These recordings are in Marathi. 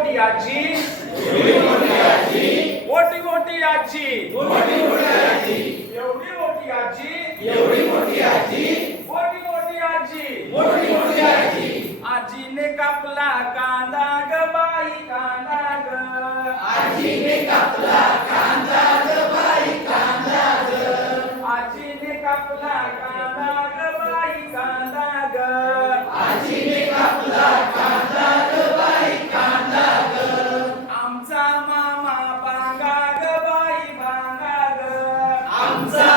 मोठी आजी. मोठी मोठी आजी. मोठी मोठी आजी एवढी मोठी आजी. एवढी मोठी आजी मोठी मोठी आजी. मोठी मोठी आजी आजीने कापला कांदा ग बाई कांदा ग. आजीने कापला कांदा ग बाई कांदा ग. आजीने कापला कांदा ग बाई कांदा ग आजीने कापला कांदा ग आमचा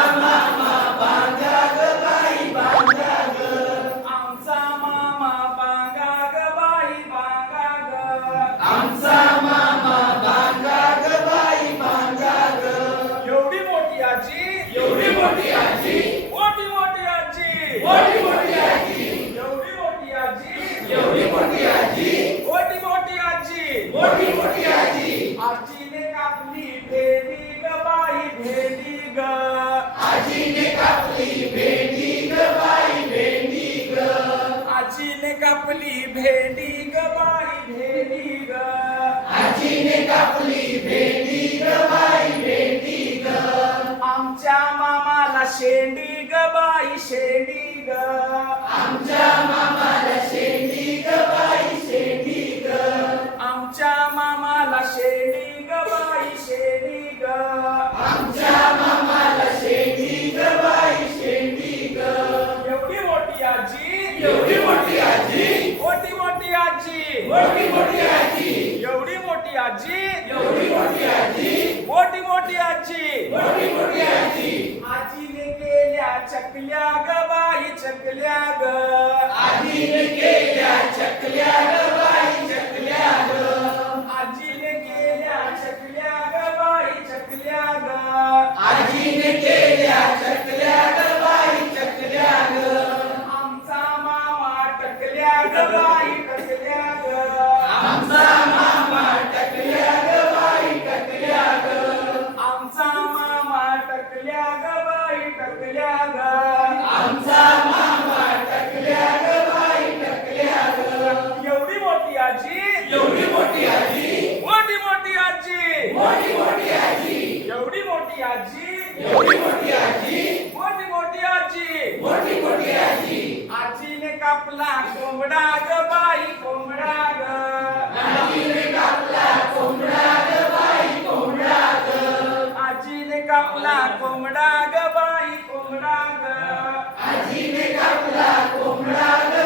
कापली भेंडी ग बाई भेंडी ग. आजीने कापली भेंडी ग बाई भेंडी ग. आमच्या मामाला शेंडी ग बाई शेंडी ग. आमच्या मामाला शेंडी ग बाई शेंडी ग. आमच्या मामाला शेंडी ग बाई शेंडी आजी. एवढी मोठी आजी मोठी मोठी आजी मोठी मोठी आजी. आजीने केल्या चकल्या ग बाई चकल्या ग. आजी. एवढी मोठी आजी. मोठी मोठी आजी. मोठी मोठी आजी. एवढी मोठी आजी. एवढी मोठी आजी. मोठी मोठी आजी. मोठी मोठी आजी. आजीने कापला कोंबडा ग बाई कोंबडा ग. आजीने कापला कोंबडा ग बाई कोंबडा ग. आजीने कापला कोंबडा ग बाई कोंबडा ग. आजीने कापला कोंबडा ग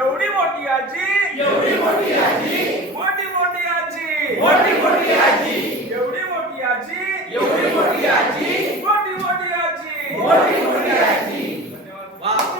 एवढी मोठी आजी. एवढी मोठी आजी. मोठी मोठी आजी. मोठी मोठी आजी.